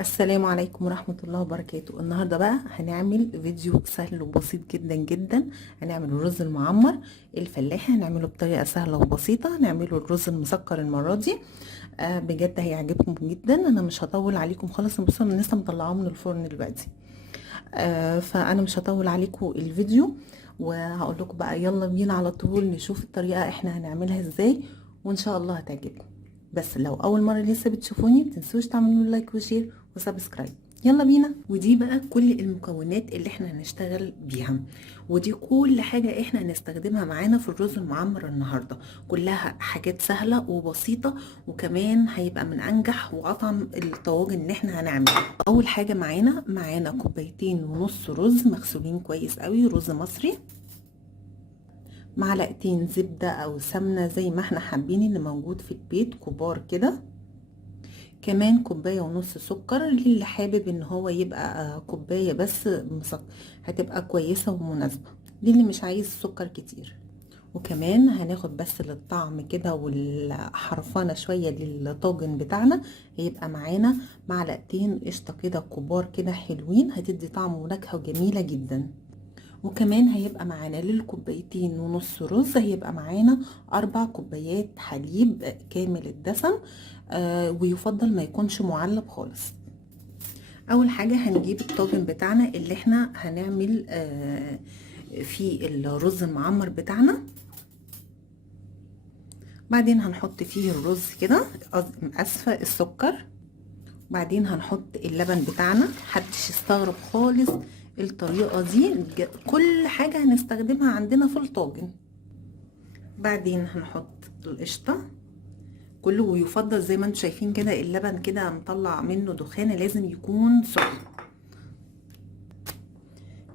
السلام عليكم ورحمة الله وبركاته. النهاردة بقى هنعمل فيديو سهل وبسيط جدا جدا. هنعمل الرز المعمر الفلاحي، هنعمله بطريقة سهلة وبسيطة. هنعمله الرز المسكر المرة دي. بجد هيعجبكم جدا. انا مش هطول عليكم خالص، بصوا انا لسه مطلعاه من الفرن دلوقتي. فانا مش هطول عليكم الفيديو، وهقول لكم بقى يلا بينا على طول نشوف الطريقة احنا هنعملها ازاي، وان شاء الله هتعجبكم. بس لو اول مره لسه بتشوفوني متنسوش تعملوا لايك وشير وسبسكرايب. يلا بينا. ودي بقى كل المكونات اللي احنا هنشتغل بيها، ودي كل حاجه احنا هنستخدمها معانا في الرز المعمر النهارده. كلها حاجات سهله وبسيطه، وكمان هيبقى من انجح واطعم الطواجن اللي احنا هنعملها. اول حاجه معانا كوبايتين ونص رز مغسولين كويس قوي، رز مصري. معلقتين زبدة او سمنة زي ما احنا حابين، اللي موجود في البيت كبار كده. كمان كوباية ونص سكر، للي حابب ان هو يبقى كوباية بس مسكر هتبقى كويسة ومناسبة، للي مش عايز سكر كتير. وكمان هناخد بس للطعم كده والحرفانة شوية للطاجن بتاعنا، هيبقى معانا معلقتين قشطة كده كبار كده حلوين، هتدي طعم ونكهة جميلة جدا. وكمان هيبقى معانا للكوبايتين ونص رز هيبقى معانا 4 كوبايات حليب كامل الدسم. ويفضل ما يكونش معلب خالص. اول حاجة هنجيب الطاجن بتاعنا اللي احنا هنعمل فيه الرز المعمر بتاعنا. بعدين هنحط فيه الرز كده، اسفة السكر. بعدين هنحط اللبن بتاعنا. محدش يستغرب خالص الطريقة دي، كل حاجة هنستخدمها عندنا في الطاجن. بعدين هنحط القشطة كله، ويفضل زي ما انتم شايفين كده اللبن كده مطلع منه دخانة، لازم يكون سخن.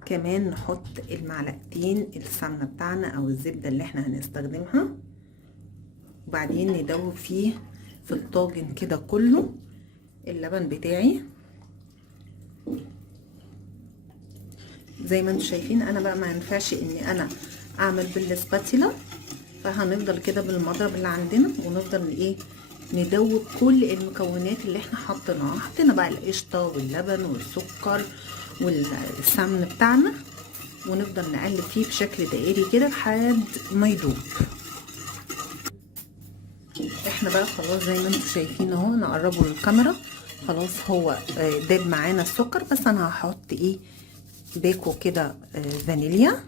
كمان نحط المعلقتين السمنة بتاعنا او الزبدة اللي احنا هنستخدمها. وبعدين ندوب فيه في الطاجن كده كله اللبن بتاعي زي ما انتم شايفين. انا بقى ما ينفعش اني انا اعمل بالسباتيلا، فهنفضل كده بالمضرب اللي عندنا، ونفضل ندوب كل المكونات اللي احنا حطيناها. حطينا بقى القشطه واللبن والسكر والسمن بتاعنا، ونفضل نقلب فيه بشكل دائري كده لحد ما يدوب. احنا بقى خلاص زي ما انتم شايفين اهو، نقربه للكاميرا. خلاص هو داب معانا السكر، بس انا هحط باكو كده فانيليا،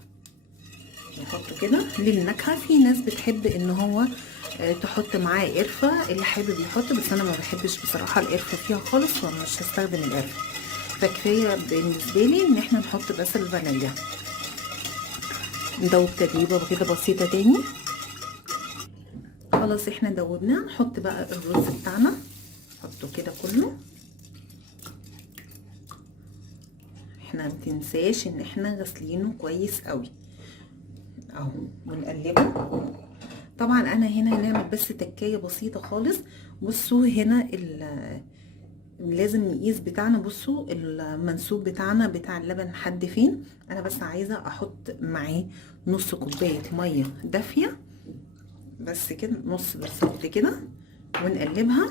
نحطه كده للنكهه. في ناس بتحب ان هو تحط معاه قرفه، اللي حابب يحط، بس انا ما بحبش بصراحه القرفه فيها خالص، فمش هستخدم القرفه. فكفايه بالنسبه لي ان احنا نحط بس الفانيليا. ندوب تدويبه كده بسيطه تاني. خلاص احنا دوبناه. نحط بقى الرز بتاعنا، نحطه كده كله. احنا متنساش ان احنا غسلينه كويس قوي اهو، ونقلبه. طبعا انا هنا هنعمل بس تكايه بسيطه خالص. بصوا هنا لازم نقيس بتاعنا. بصوا المنسوب بتاعنا بتاع اللبن لحد فين. انا بس عايزه احط معاه نص كوبايه ميه دافيه بس كده، نص بالظبط كده، ونقلبها.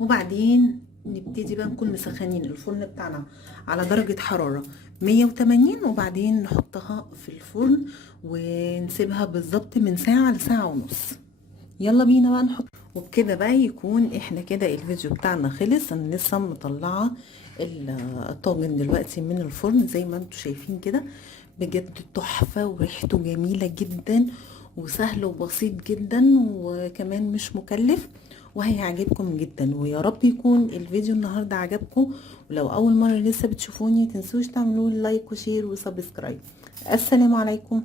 وبعدين نبتدي بقى نكون مسخنين الفرن بتاعنا على درجة حرارة 180، وبعدين نحطها في الفرن ونسيبها بالظبط من ساعة لساعة ونص. يلا بينا بقى نحط. وبكده بقى يكون احنا كده الفيديو بتاعنا خلص. انا لسه مطلعه الطاجن دلوقتي من الفرن زي ما انتم شايفين كده. بجد تحفة وريحته جميلة جدا، وسهل وبسيط جدا، وكمان مش مكلف، وهيعجبكم جدا. ويا رب يكون الفيديو النهارده عجبكم. ولو اول مره لسه بتشوفوني متنسوش تعملوا لايك وشير وسبسكرايب. السلام عليكم.